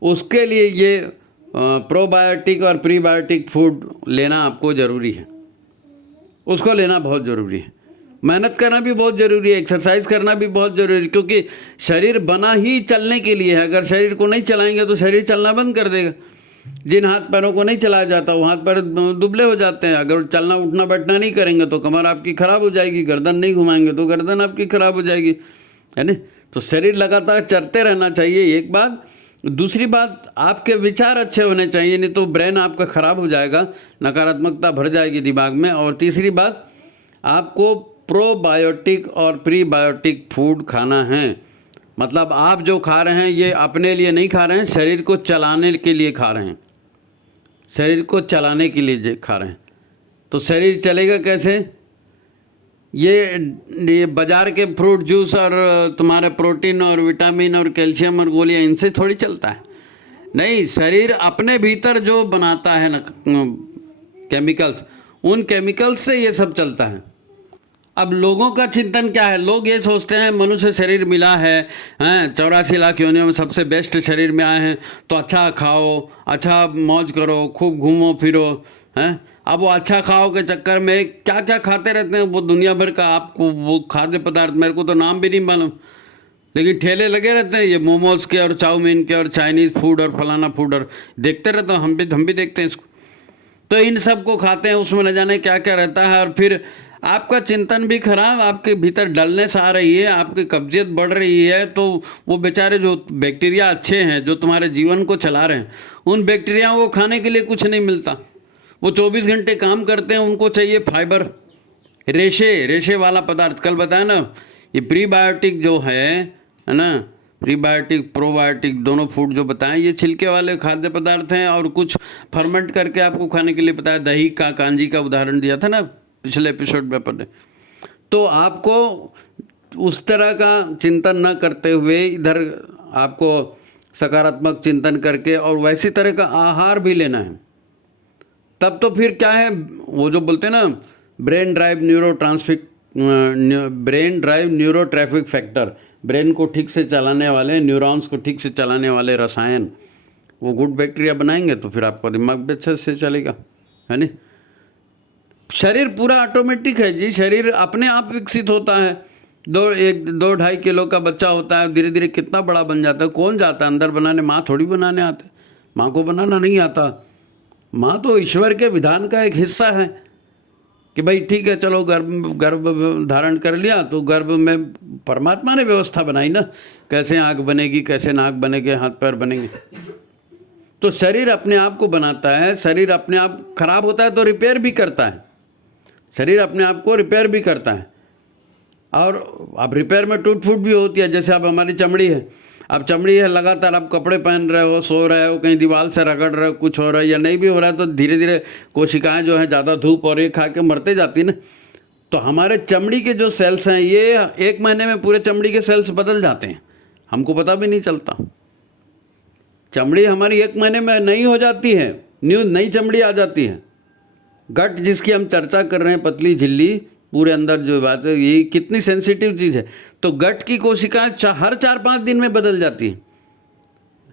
उसके लिए ये प्रोबायोटिक और प्रीबायोटिक फूड लेना आपको ज़रूरी है, उसको लेना बहुत ज़रूरी है। मेहनत करना भी बहुत ज़रूरी है, एक्सरसाइज करना भी बहुत ज़रूरी है, क्योंकि शरीर बना ही चलने के लिए है। अगर शरीर को नहीं चलाएंगे तो शरीर चलना बंद कर देगा। जिन हाथ पैरों को नहीं चलाया जाता वो हाथ पैर दुबले हो जाते हैं। अगर चलना उठना बैठना नहीं करेंगे तो कमर आपकी खराब हो जाएगी, गर्दन नहीं घुमाएंगे तो गर्दन आपकी खराब हो जाएगी, है ना। तो शरीर लगातार चलते रहना चाहिए, एक बात। दूसरी बात, आपके विचार अच्छे होने चाहिए, नहीं तो ब्रेन आपका ख़राब हो जाएगा, नकारात्मकता भर जाएगी दिमाग में। और तीसरी बात, आपको प्रोबायोटिक और प्रीबायोटिक फूड खाना है। मतलब आप जो खा रहे हैं ये अपने लिए नहीं खा रहे हैं, शरीर को चलाने के लिए खा रहे हैं, शरीर को चलाने के लिए खा रहे हैं। तो शरीर चलेगा कैसे? ये बाजार के फ्रूट जूस और तुम्हारे प्रोटीन और विटामिन और कैल्शियम और गोलियां, इनसे थोड़ी चलता है। नहीं, शरीर अपने भीतर जो बनाता है ना केमिकल्स, उन केमिकल्स से ये सब चलता है। अब लोगों का चिंतन क्या है? लोग ये सोचते हैं मनुष्य शरीर मिला है, 84 लाख योनियों में सबसे बेस्ट शरीर में आए हैं, तो अच्छा खाओ, अच्छा मौज करो, खूब घूमो फिरो, हैं। अब वो अच्छा खाओ के चक्कर में क्या क्या खाते रहते हैं, वो दुनिया भर का आपको वो खाद्य पदार्थ, मेरे को तो नाम भी नहीं मालूम, लेकिन ठेले लगे रहते हैं ये मोमोज के और चाउमीन के और चाइनीज़ फूड और फलाना फूड, और देखते रहते हैं, हम भी देखते हैं इसको। तो इन सब को खाते हैं, उसमें न जाने क्या क्या रहता है, और फिर आपका चिंतन भी खराब, आपके भीतर डलनेस आ रही है, आपकी कब्जियत बढ़ रही है। तो वो बेचारे जो बैक्टीरिया अच्छे हैं, जो तुम्हारे जीवन को चला रहे हैं, उन बैक्टीरियाओं को खाने के लिए कुछ नहीं मिलता। वो 24 घंटे काम करते हैं, उनको चाहिए फाइबर, रेशे वाला पदार्थ। कल बताया ना, ये प्रीबायोटिक जो है ना, प्रीबायोटिक प्रोबायोटिक दोनों फूड जो बताएं, ये छिलके वाले खाद्य पदार्थ हैं, और कुछ फर्मेंट करके आपको खाने के लिए बताया। दही का, कांजी का उदाहरण दिया था ना पिछले एपिसोड में अपन ने। तो आपको उस तरह का चिंतन न करते हुए, इधर आपको सकारात्मक चिंतन करके और वैसी तरह का आहार भी लेना है। तब तो फिर क्या है, वो जो बोलते हैं ना, brain drive neuro traffic factor, brain को ठीक से चलाने वाले, न्यूरॉन्स को ठीक से चलाने वाले रसायन, वो गुड बैक्टीरिया बनाएंगे तो फिर आपका दिमाग भी अच्छे से चलेगा, है नहीं। शरीर पूरा ऑटोमेटिक है जी, शरीर अपने आप विकसित होता है। 2-2.5 किलो का बच्चा होता है, धीरे धीरे कितना बड़ा बन जाता है। कौन जाता है अंदर बनाने? माँ थोड़ी बनाने आते, माँ को बनाना नहीं आता। माँ तो ईश्वर के विधान का एक हिस्सा है कि भाई ठीक है, चलो गर्भ धारण कर लिया, तो गर्भ में परमात्मा ने व्यवस्था बनाई ना, कैसे आँख बनेगी, कैसे नाक बनेंगे, हाथ पैर बनेंगे। तो शरीर अपने आप को बनाता है, शरीर अपने आप खराब होता है तो रिपेयर भी करता है, शरीर अपने आप को रिपेयर भी करता है। और अब रिपेयर में टूट फूट भी होती है। जैसे अब हमारी चमड़ी है, अब चमड़ी है, लगातार आप कपड़े पहन रहे हो, सो रहे हो, कहीं दीवार से रगड़ रहे हो, कुछ हो रहा है या नहीं भी हो रहा है, तो धीरे धीरे कोशिकाएं जो हैं ज़्यादा धूप और ये खा के मरते जाती ना। तो हमारे चमड़ी के जो सेल्स हैं, ये 1 महीने में पूरे चमड़ी के सेल्स बदल जाते हैं, हमको पता भी नहीं चलता। चमड़ी हमारी 1 महीने में नई हो जाती है, नई चमड़ी आ जाती है। गट जिसकी हम चर्चा कर रहे हैं, पतली झिल्ली, पूरे अंदर जो बात है, ये कितनी सेंसिटिव चीज़ है। तो गट की कोशिकाएं हर 4-5 दिन में बदल जाती हैं,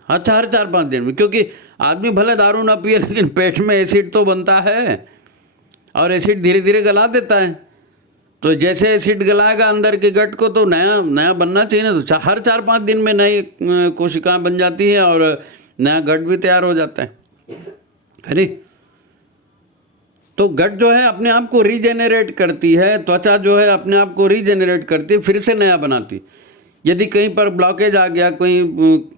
हर 4-5 दिन में, क्योंकि आदमी भले दारू ना पिए लेकिन पेट में एसिड तो बनता है। और एसिड धीरे धीरे गला देता है। तो जैसे एसिड गलाएगा अंदर के गट को, तो नया नया बनना चाहिए ना। तो हर 4-5 दिन में नई कोशिकाएं बन जाती है और नया गट भी तैयार हो जाता है नहीं। तो गट जो है अपने आप को रीजेनरेट करती है, त्वचा जो है अपने आप को रीजेनरेट करती है, फिर से नया बनाती। यदि कहीं पर ब्लॉकेज आ गया, कोई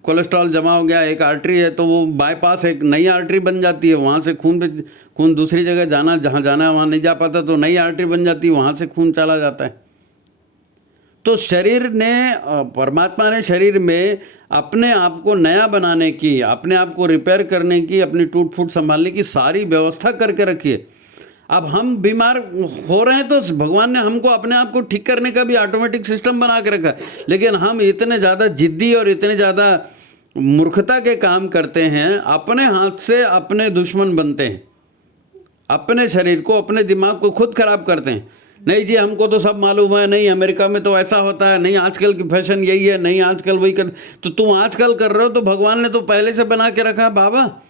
कोलेस्ट्रॉल जमा हो गया, एक आर्टरी है, तो वो बाईपास एक नई आर्टरी बन जाती है, वहाँ से खून दूसरी जगह जाना, जहाँ जाना है वहाँ नहीं जा पाता, तो नई आर्टरी बन जाती है, वहाँ से खून चला जाता है। तो शरीर ने, परमात्मा ने शरीर में अपने आप को नया बनाने की, अपने आप को रिपेयर करने की, अपनी टूट फूट संभालने की सारी व्यवस्था करके रखी है। अब हम बीमार हो रहे हैं तो भगवान ने हमको अपने आप को ठीक करने का भी ऑटोमेटिक सिस्टम बना के रखा है, लेकिन हम इतने ज़्यादा जिद्दी और इतने ज़्यादा मूर्खता के काम करते हैं, अपने हाथ से अपने दुश्मन बनते हैं, अपने शरीर को, अपने दिमाग को खुद खराब करते हैं। नहीं जी हमको तो सब मालूम है, नहीं अमेरिका में तो ऐसा होता है, नहीं आजकल की फैशन यही है, नहीं आजकल वही कर। तो तुम आजकल कर रहे हो तो भगवान ने तो पहले से बना के रखा है बाबा,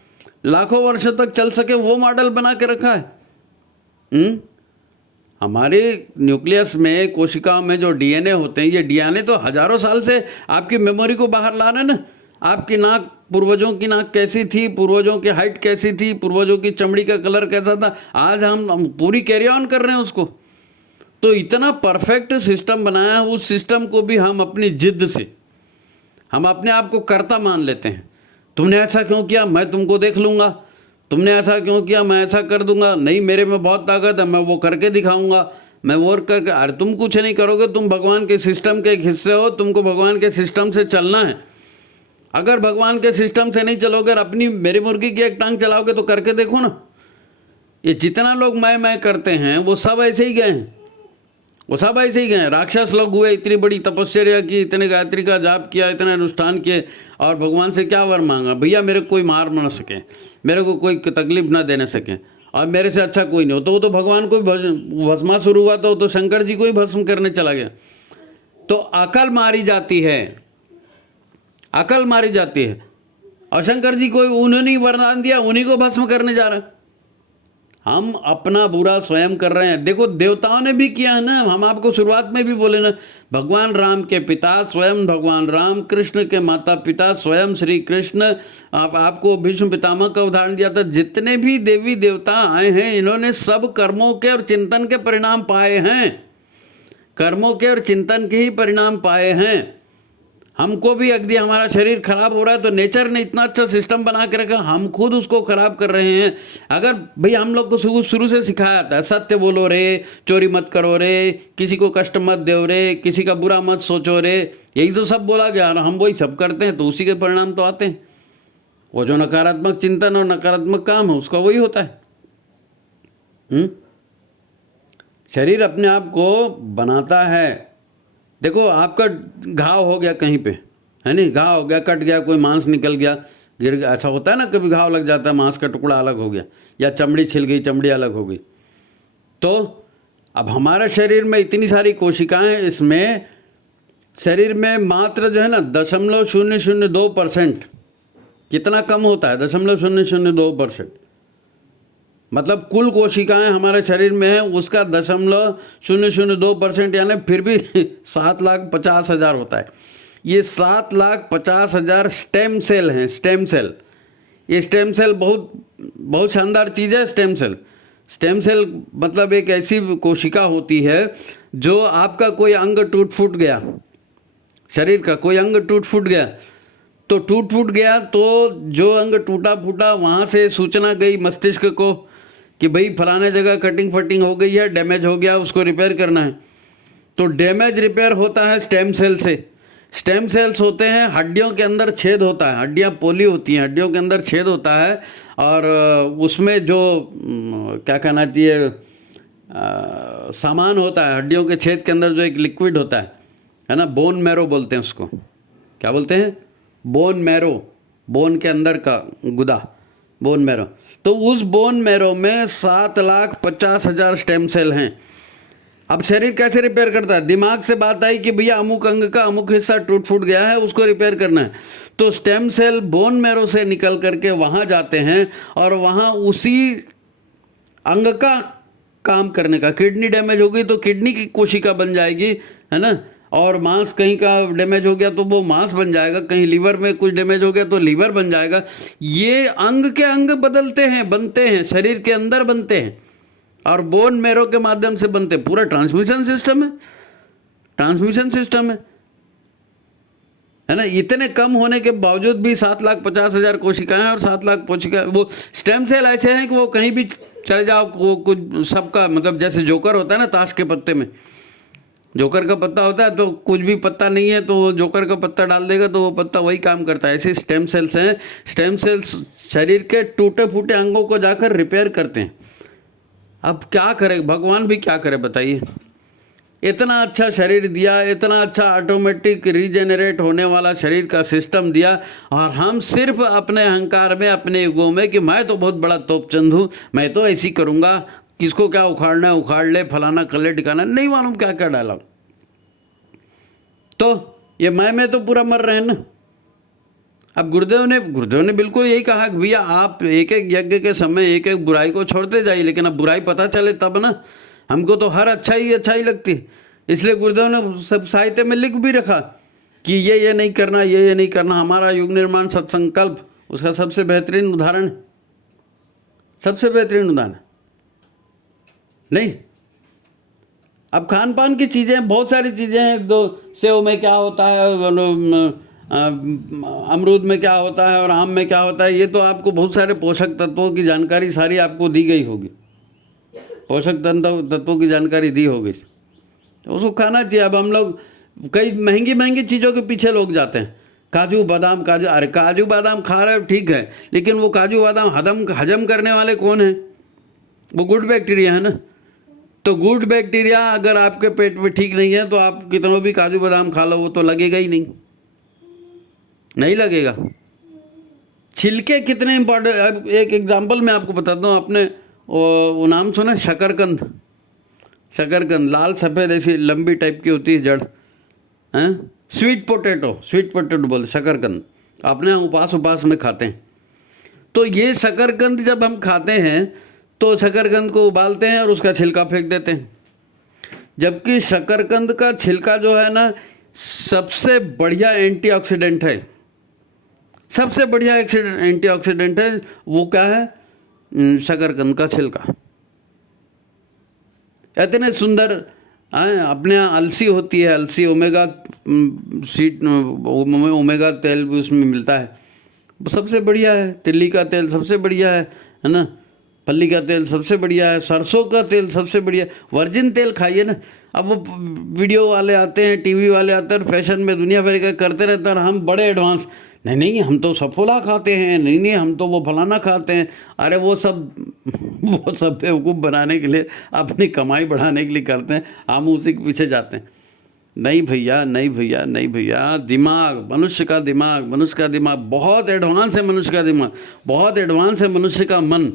लाखों वर्षों तक चल सके वो मॉडल बना के रखा है। हमारे न्यूक्लियस में, कोशिकाओं में जो डीएनए होते हैं, ये डीएनए तो हजारों साल से आपकी मेमोरी को बाहर ला रहे हैं ना। आपकी नाक, पूर्वजों की नाक कैसी थी, पूर्वजों की हाइट कैसी थी, पूर्वजों की चमड़ी का कलर कैसा था, आज हम पूरी कैरी ऑन कर रहे हैं उसको। तो इतना परफेक्ट सिस्टम बनाया है, उस सिस्टम को भी हम अपनी जिद से, हम अपने आप को कर्ता मान लेते हैं। तुमने ऐसा क्यों किया, मैं तुमको देख लूँगा, तुमने ऐसा क्यों किया, मैं ऐसा कर दूंगा, नहीं मेरे में बहुत ताकत है, मैं वो करके दिखाऊंगा, मैं वो करके। अरे तुम कुछ नहीं करोगे, तुम भगवान के सिस्टम के एक हिस्से हो, तुमको भगवान के सिस्टम से चलना है। अगर भगवान के सिस्टम से नहीं चलोगे और अपनी मेरी मुर्गी की एक टांग चलाओगे तो करके देखो ना। ये जितना लोग मैं करते हैं वो सब ऐसे ही गए हैं, वो सब ऐसे ही गए। राक्षस लोग हुए, इतनी बड़ी तपस्या की, इतने गायत्री का जाप किया, इतने अनुष्ठान किए, और भगवान से क्या वर मांगा, भैया मेरे को कोई मार ना सके, मेरे को कोई तकलीफ ना देने सके, और मेरे से अच्छा कोई नहीं हो। तो वो तो भगवान को भस्मासुर हुआ, तो शंकर जी को ही भस्म करने चला गया। तो अकल मारी जाती है, अकल मारी जाती है, और शंकर जी को उन्होंने वरदान दिया, उन्हीं को भस्म करने जा रहा है। हम अपना बुरा स्वयं कर रहे हैं। देखो देवताओं ने भी किया है ना, हम आपको शुरुआत में भी बोले ना, भगवान राम के पिता स्वयं भगवान राम, कृष्ण के माता पिता स्वयं श्री कृष्ण, आपको भीष्म पितामह का उदाहरण दिया था। जितने भी देवी देवता आए हैं, इन्होंने सब कर्मों के और चिंतन के परिणाम पाए हैं, कर्मों के और चिंतन के ही परिणाम पाए हैं। हमको भी यदि हमारा शरीर खराब हो रहा है तो नेचर ने इतना अच्छा सिस्टम बना के रखा, हम खुद उसको खराब कर रहे हैं। अगर भाई हम लोग को शुरू से सिखाया था, सत्य बोलो रे, चोरी मत करो रे, किसी को कष्ट मत दो रे, किसी का बुरा मत सोचो रे, यही तो सब बोला गया, और हम वही सब करते हैं, तो उसी के परिणाम तो आते हैं। वो जो नकारात्मक चिंतन और नकारात्मक काम है उसका वही होता है। शरीर अपने आप को बनाता है। देखो आपका घाव हो गया कहीं पे, है नहीं, घाव हो गया, कट गया, कोई मांस निकल गया, गिर गया, ऐसा होता है ना, कभी घाव लग जाता है, मांस का टुकड़ा अलग हो गया, या चमड़ी छिल गई, चमड़ी अलग हो गई। तो अब हमारे शरीर में इतनी सारी कोशिकाएं हैं, इसमें शरीर में मात्र जो है ना 0.002%, कितना कम होता है, 0.002%, मतलब कुल कोशिकाएं हमारे शरीर में है उसका 0.002%, यानी फिर भी 7,50,000 होता है। ये 7,50,000 स्टेम सेल हैं, स्टेम सेल। ये स्टेम सेल बहुत बहुत शानदार चीज़ है। स्टेम सेल मतलब एक ऐसी कोशिका होती है जो आपका कोई अंग टूट फूट गया, शरीर का कोई अंग टूट फूट गया, तो जो अंग टूटा फूटा वहाँ से सूचना गई मस्तिष्क को कि भाई फलाने जगह कटिंग फटिंग हो गई है, डैमेज हो गया, उसको रिपेयर करना है। तो डैमेज रिपेयर होता है स्टेम सेल से। स्टेम सेल्स होते हैं, हड्डियों के अंदर छेद होता है, हड्डियाँ पोली होती हैं, हड्डियों के अंदर छेद होता है, और उसमें जो क्या कहना चाहिए सामान होता है, हड्डियों के छेद के अंदर जो एक लिक्विड होता है ना, बोन मैरो बोलते हैं उसको। क्या बोलते हैं? बोन मैरो, बोन के अंदर का गुदा, बोन मैरो। तो उस बोन मैरो में 7,50,000 स्टेम सेल हैं। अब शरीर कैसे रिपेयर करता है? दिमाग से बात आई कि भैया अमुक अंग का अमुक हिस्सा टूट फूट गया है, उसको रिपेयर करना है, तो स्टेम सेल बोन मैरो से निकल करके वहाँ जाते हैं और वहाँ उसी अंग का काम करने का। किडनी डैमेज हो गई तो किडनी की कोशिका बन जाएगी, है ना। और मांस कहीं का डैमेज हो गया तो वो मांस बन जाएगा, कहीं लीवर में कुछ डैमेज हो गया तो लीवर बन जाएगा। ये अंग के अंग बदलते हैं, बनते हैं, शरीर के अंदर बनते हैं और बोन मैरो के माध्यम से बनते हैं। पूरा ट्रांसमिशन सिस्टम है, ट्रांसमिशन सिस्टम है ना। इतने कम होने के बावजूद भी 7,50,000 कोशिकाएं और 7 लाख कोशिका, वो स्टेम सेल ऐसे हैं कि वो कहीं भी चले जाओ, वो कुछ सबका मतलब जैसे जोकर होता है ना ताश के पत्ते में, जोकर का पत्ता होता है तो कुछ भी पत्ता नहीं है तो वो जोकर का पत्ता डाल देगा तो वो पत्ता वही काम करता है। ऐसे स्टेम सेल्स हैं। स्टेम सेल्स शरीर के टूटे फूटे अंगों को जाकर रिपेयर करते हैं। अब क्या करे भगवान भी, क्या करे बताइए। इतना अच्छा शरीर दिया, इतना अच्छा ऑटोमेटिक रीजेनरेट होने वाला शरीर का सिस्टम दिया, और हम सिर्फ अपने अहंकार में, अपने ईगो में कि मैं तो बहुत बड़ा तोपचंद हूँ, मैं तो ऐसी करूँगा, किसको क्या उखाड़ना है उखाड़ ले, फलाना कर ले, ठिकाना नहीं मालूम क्या क्या डाला। तो ये मैं तो पूरा मर रहे हैं ना। अब गुरुदेव ने बिल्कुल यही कहा कि भैया आप एक एक यज्ञ के समय एक एक बुराई को छोड़ते जाइए, लेकिन अब बुराई पता चले तब ना। हमको तो हर अच्छाई लगती है, इसलिए गुरुदेव ने सब साहित्य में लिख भी रखा कि ये नहीं करना, ये नहीं करना। हमारा युग निर्माण सत्संकल्प उसका सबसे बेहतरीन उदाहरण, सबसे बेहतरीन उदाहरण नहीं। अब खान पान की चीज़ें, बहुत सारी चीज़ें हैं। दो सेव में क्या होता है, अमरूद में क्या होता है और आम में क्या होता है, ये तो आपको बहुत सारे पोषक तत्वों की जानकारी सारी आपको दी गई होगी, पोषक तत्वों की जानकारी दी होगी, तो उसको खाना चाहिए। अब हम लोग कई महंगी चीज़ों के पीछे लोग जाते हैं, काजू बादाम, अरे काजू बादाम खा रहे हो ठीक है, लेकिन वो काजू बादाम हजम करने वाले कौन है? वो गुड बैक्टीरिया है ना। तो गुड बैक्टीरिया अगर आपके पेट में ठीक नहीं है तो आप कितनों भी काजू बादाम खा लो वो तो लगेगा ही नहीं लगेगा। छिलके कितने इंपॉर्टेंट। अब एक एग्जांपल मैं आपको बताता हूँ। आपने वो नाम सुना, शकरकंद? लाल सफ़ेद ऐसी लंबी टाइप की होती है जड़, हैं? स्वीट पोटैटो बोलते शकरकंद। आपने उपास में खाते हैं। तो ये शकरकंद जब हम खाते हैं तो शकरकंद को उबालते हैं और उसका छिलका फेंक देते हैं, जबकि शकरकंद का छिलका जो है ना सबसे बढ़िया एंटीऑक्सीडेंट है, सबसे बढ़िया एंटीऑक्सीडेंट है। वो क्या है? शकरकंद का छिलका। इतने सुंदर अपने यहाँ अलसी होती है, अलसी ओमेगा तेल भी उसमें मिलता है, वो सबसे बढ़िया है। तिल्ली का तेल सबसे बढ़िया है ना। फल्ली का तेल सबसे बढ़िया है। सरसों का तेल सबसे बढ़िया। वर्जिन तेल खाइए ना। अब वो वीडियो वाले आते हैं, टीवी वाले आते हैं, फैशन में दुनिया भर का करते रहते हैं, हम बड़े एडवांस, नहीं हम तो सफोला खाते हैं, नहीं हम तो वो फलाना खाते हैं। अरे वो सब बेवकूफ़ बनाने के लिए, अपनी कमाई बढ़ाने के लिए करते हैं, हम उसी के पीछे जाते हैं। नहीं भैया, दिमाग, मनुष्य का दिमाग बहुत एडवांस है। मनुष्य का दिमाग बहुत एडवांस है। मनुष्य का मन,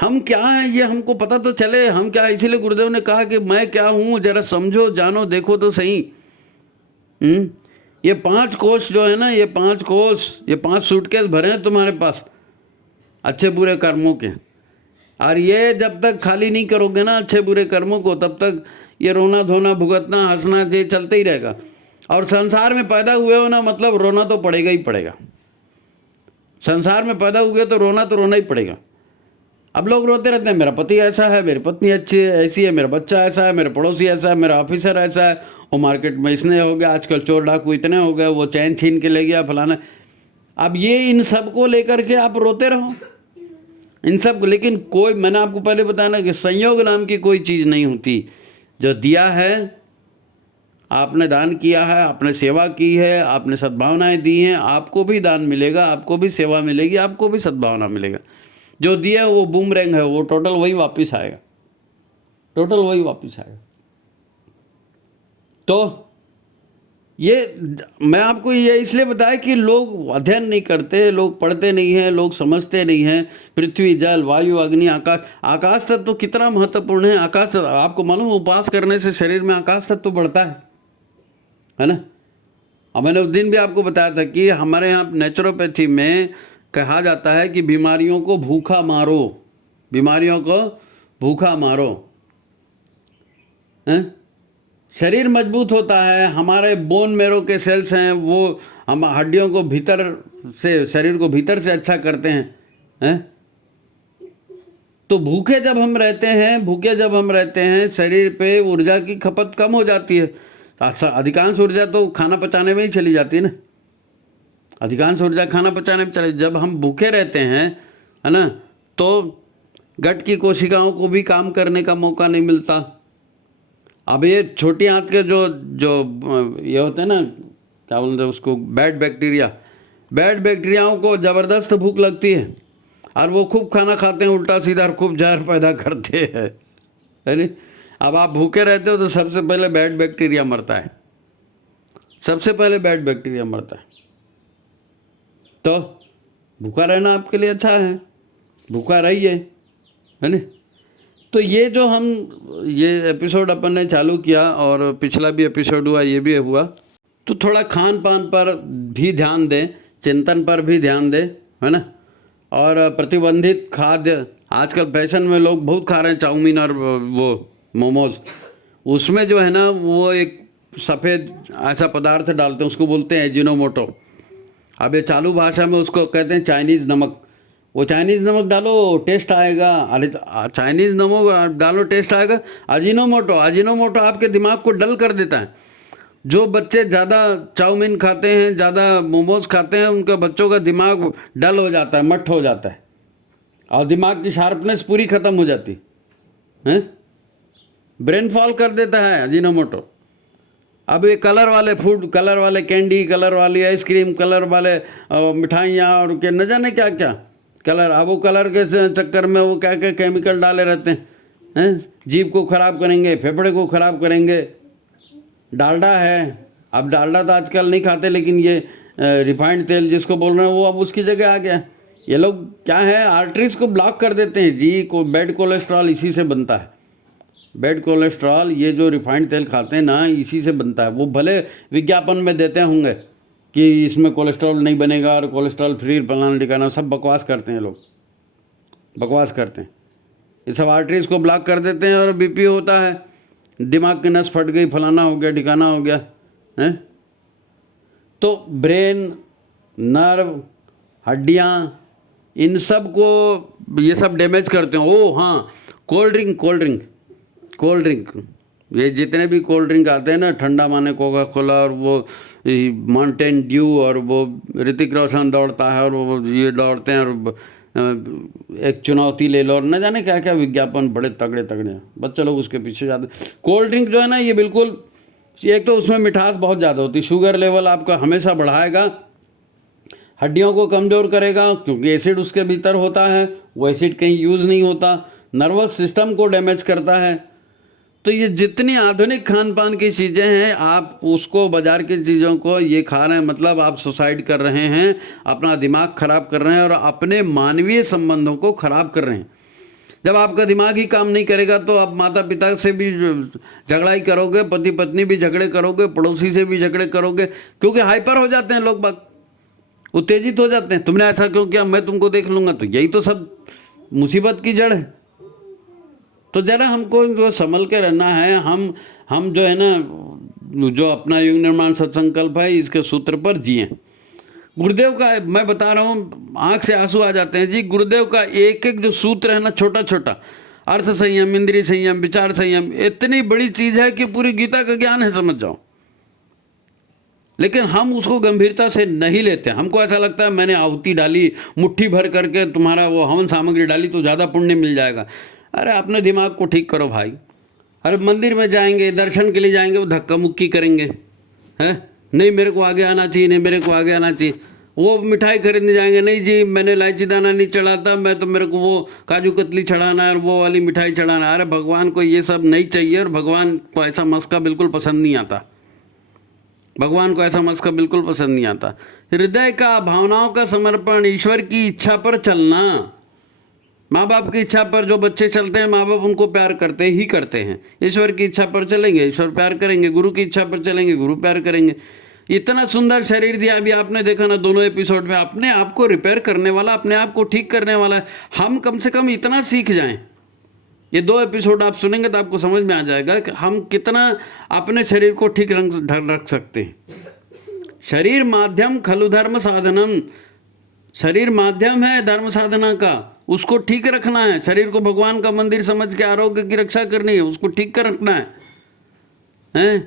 हम क्या हैं ये हमको पता तो चले, हम क्या। इसीलिए गुरुदेव ने कहा कि मैं क्या हूँ जरा समझो, जानो, देखो तो सही। ये 5 कोष जो है ना, ये 5 कोष, ये 5 सूटकेस भरे हैं तुम्हारे पास अच्छे बुरे कर्मों के, और ये जब तक खाली नहीं करोगे ना अच्छे बुरे कर्मों को, तब तक ये रोना धोना, भुगतना, हंसना ये चलते ही रहेगा। और संसार में पैदा हुए हो ना, मतलब रोना तो पड़ेगा ही पड़ेगा। संसार में पैदा हुए तो रोना ही पड़ेगा। अब लोग रोते रहते हैं, मेरा पति ऐसा है, मेरी पत्नी ऐसी है, मेरा बच्चा ऐसा है, मेरे पड़ोसी ऐसा है, मेरा ऑफिसर ऐसा है, वो मार्केट में इसने हो गया, आजकल चोर डाकू इतने हो गए, वो चैन छीन के ले गया फलाना। अब ये इन सब को लेकर के आप रोते रहो, इन सब को। लेकिन कोई, मैंने आपको पहले बताया ना कि संयोग नाम की कोई चीज़ नहीं होती। जो दिया है, आपने दान किया है, आपने सेवा की है, आपने सद्भावनाएँ दी हैं, आपको भी दान मिलेगा, आपको भी सेवा मिलेगी, आपको भी सद्भावना मिलेगा। जो दिया वो बूमरैंग है, वो टोटल वही वापस आएगा, तो ये मैं आपको ये इसलिए बताया कि लोग अध्ययन नहीं करते, लोग पढ़ते नहीं हैं, लोग समझते नहीं हैं। पृथ्वी, जल, वायु, अग्नि, आकाश तत्व तो कितना महत्वपूर्ण है। आकाश, आपको मालूम, उपास करने से शरीर में आकाश तत्व तो बढ़ता है ना। अब मैंने उस दिन भी आपको बताया था कि हमारे यहाँ नेचुरोपैथी में कहा जाता है कि बीमारियों को भूखा मारो, हैं? शरीर मजबूत होता है, हमारे बोन मेरो के सेल्स हैं वो हम हड्डियों को भीतर से, शरीर को भीतर से अच्छा करते हैं? तो भूखे जब हम रहते हैं शरीर पे ऊर्जा की खपत कम हो जाती है। अधिकांश ऊर्जा तो खाना पचाने में ही चली जाती है ना, अधिकांश ऊर्जा खाना पचाने में चली। जब हम भूखे रहते हैं, है ना, तो गट की कोशिकाओं को भी काम करने का मौका नहीं मिलता। अब ये छोटी आंत के जो जो ये होते हैं ना, क्या बोलते हैं उसको, बैड बैक्टीरियाओं को ज़बरदस्त भूख लगती है और वो खूब खाना खाते हैं उल्टा सीधा, खूब जहर पैदा करते हैं, है नहीं। अब आप भूखे रहते हो तो सबसे पहले बैड बैक्टीरिया मरता है, सबसे पहले बैड बैक्टीरिया मरता है। तो भूखा रहना आपके लिए अच्छा है, भूखा रहिए, है नहीं। तो ये जो हम ये एपिसोड अपन ने चालू किया और पिछला भी एपिसोड हुआ, ये भी हुआ, तो थोड़ा खान पान पर भी ध्यान दें, चिंतन पर भी ध्यान दें, है ना। और प्रतिबंधित खाद्य, आजकल फैशन में लोग बहुत खा रहे हैं चाउमीन और वो मोमोज, उसमें जो है ना वो एक सफ़ेद ऐसा पदार्थ डालते हैं, उसको बोलते हैं एजिनोमोटो। अब ये चालू भाषा में उसको कहते हैं चाइनीज़ नमक। वो चाइनीज़ नमक डालो टेस्ट आएगा, अरे चाइनीज़ नमक डालो टेस्ट आएगा। अजीनोमोटो आपके दिमाग को डल कर देता है। जो बच्चे ज़्यादा चाउमीन खाते हैं, ज़्यादा मोमोज खाते हैं, उनके बच्चों का दिमाग डल हो जाता है, मट्ठ हो जाता है और दिमाग की शार्पनेस पूरी ख़त्म हो जाती है, ब्रेन फॉल कर देता है अजीनोमोटो। अब ये कलर वाले फूड, कलर वाले कैंडी, कलर वाली आइसक्रीम, कलर वाले मिठाइयाँ और क्या न जाने क्या क्या कलर, अब वो कलर के चक्कर में वो क्या क्या केमिकल डाले रहते हैं, जीभ को ख़राब करेंगे, फेफड़े को ख़राब करेंगे। डालडा है, अब डालडा तो आजकल नहीं खाते, लेकिन ये रिफाइंड तेल जिसको बोल रहे हैं वो अब उसकी जगह आ गया। ये लोग क्या है, आर्टरीज को ब्लॉक कर देते हैं जी। को बैड कोलेस्ट्रॉल इसी से बनता है, बैड कोलेस्ट्रॉल ये जो रिफाइंड तेल खाते हैं ना, इसी से बनता है। वो भले विज्ञापन में देते होंगे कि इसमें कोलेस्ट्रॉल नहीं बनेगा और कोलेस्ट्रॉल फ्री फलाना ठिकाना, सब बकवास करते हैं लोग, बकवास करते हैं। ये सब आर्टरीज को ब्लॉक कर देते हैं और बीपी होता है, दिमाग की नस फट गई, फलाना हो गया, ठिकाना हो गया, हैं। तो ब्रेन, नर्व, हड्डियाँ, इन सब को ये सब डैमेज करते हैं। ओ हाँ, कोल्ड ड्रिंक, ये जितने भी कोल्ड ड्रिंक आते हैं ना, ठंडा माने कोका कोला और वो माउंटेन ड्यू, और वो ऋतिक रोशन दौड़ता है और वो ये दौड़ते हैं, और एक चुनौती ले लो और न जाने क्या क्या विज्ञापन बड़े तगड़े तगड़े हैं, बच्चे लोग उसके पीछे जाते। कोल्ड ड्रिंक जो है ना, ये बिल्कुल, एक तो उसमें मिठास बहुत ज़्यादा होती है, शुगर लेवल आपका हमेशा बढ़ाएगा, हड्डियों को कमज़ोर करेगा क्योंकि एसिड उसके भीतर होता है, वो एसिड कहीं यूज़ नहीं होता, नर्वस सिस्टम को डैमेज करता है। तो ये जितनी आधुनिक खान पान की चीज़ें हैं, आप उसको, बाज़ार की चीज़ों को ये खा रहे हैं, मतलब आप सुसाइड कर रहे हैं, अपना दिमाग ख़राब कर रहे हैं और अपने मानवीय संबंधों को ख़राब कर रहे हैं। जब आपका दिमाग ही काम नहीं करेगा तो आप माता पिता से भी झगड़ा ही करोगे, पति पत्नी भी झगड़े करोगे, पड़ोसी से भी झगड़े करोगे, क्योंकि हाइपर हो जाते हैं लोग, बाग उत्तेजित हो जाते हैं। तुमने ऐसा क्यों किया, मैं तुमको देख लूँगा। तो यही तो सब मुसीबत की जड़ है। तो ज़रा हमको जो संभल के रहना है, हम जो है ना, जो अपना युग निर्माण सत्संकल्प है, इसके सूत्र पर जिए। गुरुदेव का मैं बता रहा हूँ, आँख से आंसू आ जाते हैं जी। गुरुदेव का एक एक जो सूत्र है ना, छोटा छोटा, अर्थ संयम, इंद्रिय संयम, विचार संयम, इतनी बड़ी चीज़ है कि पूरी गीता का ज्ञान है, समझ जाओ। लेकिन हम उसको गंभीरता से नहीं लेते। हमको ऐसा लगता है मैंने आहुति डाली, मुट्ठी भर करके तुम्हारा वो हवन सामग्री डाली तो ज़्यादा पुण्य मिल जाएगा। अरे अपने दिमाग को ठीक करो भाई। अरे मंदिर में जाएंगे, दर्शन के लिए जाएंगे, वो धक्का मुक्की करेंगे, हैं, नहीं मेरे को आगे आना चाहिए, नहीं मेरे को आगे आना चाहिए। वो मिठाई खरीदने जाएंगे, नहीं जी मैंने इलायची दाना नहीं चढ़ाता, मैं तो मेरे को वो काजू कतली चढ़ाना है और वो वाली मिठाई चढ़ाना है। अरे भगवान को ये सब नहीं चाहिए और भगवान को ऐसा मस्का बिल्कुल पसंद नहीं आता, भगवान को ऐसा मस्का बिल्कुल पसंद नहीं आता। हृदय का, भावनाओं का समर्पण, ईश्वर की इच्छा पर चलना। माँ बाप की इच्छा पर जो बच्चे चलते हैं, माँ बाप उनको प्यार करते ही करते हैं। ईश्वर की इच्छा पर चलेंगे, ईश्वर प्यार करेंगे। गुरु की इच्छा पर चलेंगे, गुरु प्यार करेंगे। इतना सुंदर शरीर दिया, अभी आपने देखा ना दोनों एपिसोड में, अपने आप को रिपेयर करने वाला, अपने आप को ठीक करने वाला है। हम कम से कम इतना सीख जाएं ये 2 एपिसोड आप सुनेंगे तो आपको समझ में आ जाएगा कि हम कितना अपने शरीर को ठीक रख सकते हैं। शरीर माध्यम खलु धर्म साधनम, शरीर माध्यम है धर्म साधना का, उसको ठीक रखना है। शरीर को भगवान का मंदिर समझ के आरोग्य की रक्षा करनी है, उसको ठीक कर रखना है।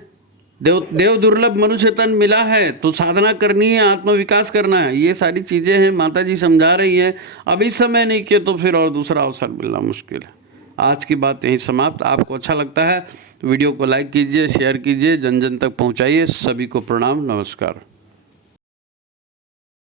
देव दुर्लभ मनुष्य तन मिला है तो साधना करनी है, आत्मविकास करना है। ये सारी चीज़ें हैं, माता जी समझा रही हैं। अब इस समय नहीं किए तो फिर और दूसरा अवसर मिलना मुश्किल है। आज की बात यहीं समाप्त। आपको अच्छा लगता है तो वीडियो को लाइक कीजिए, शेयर कीजिए, जन जन तक पहुंचाइए। सभी को प्रणाम, नमस्कार।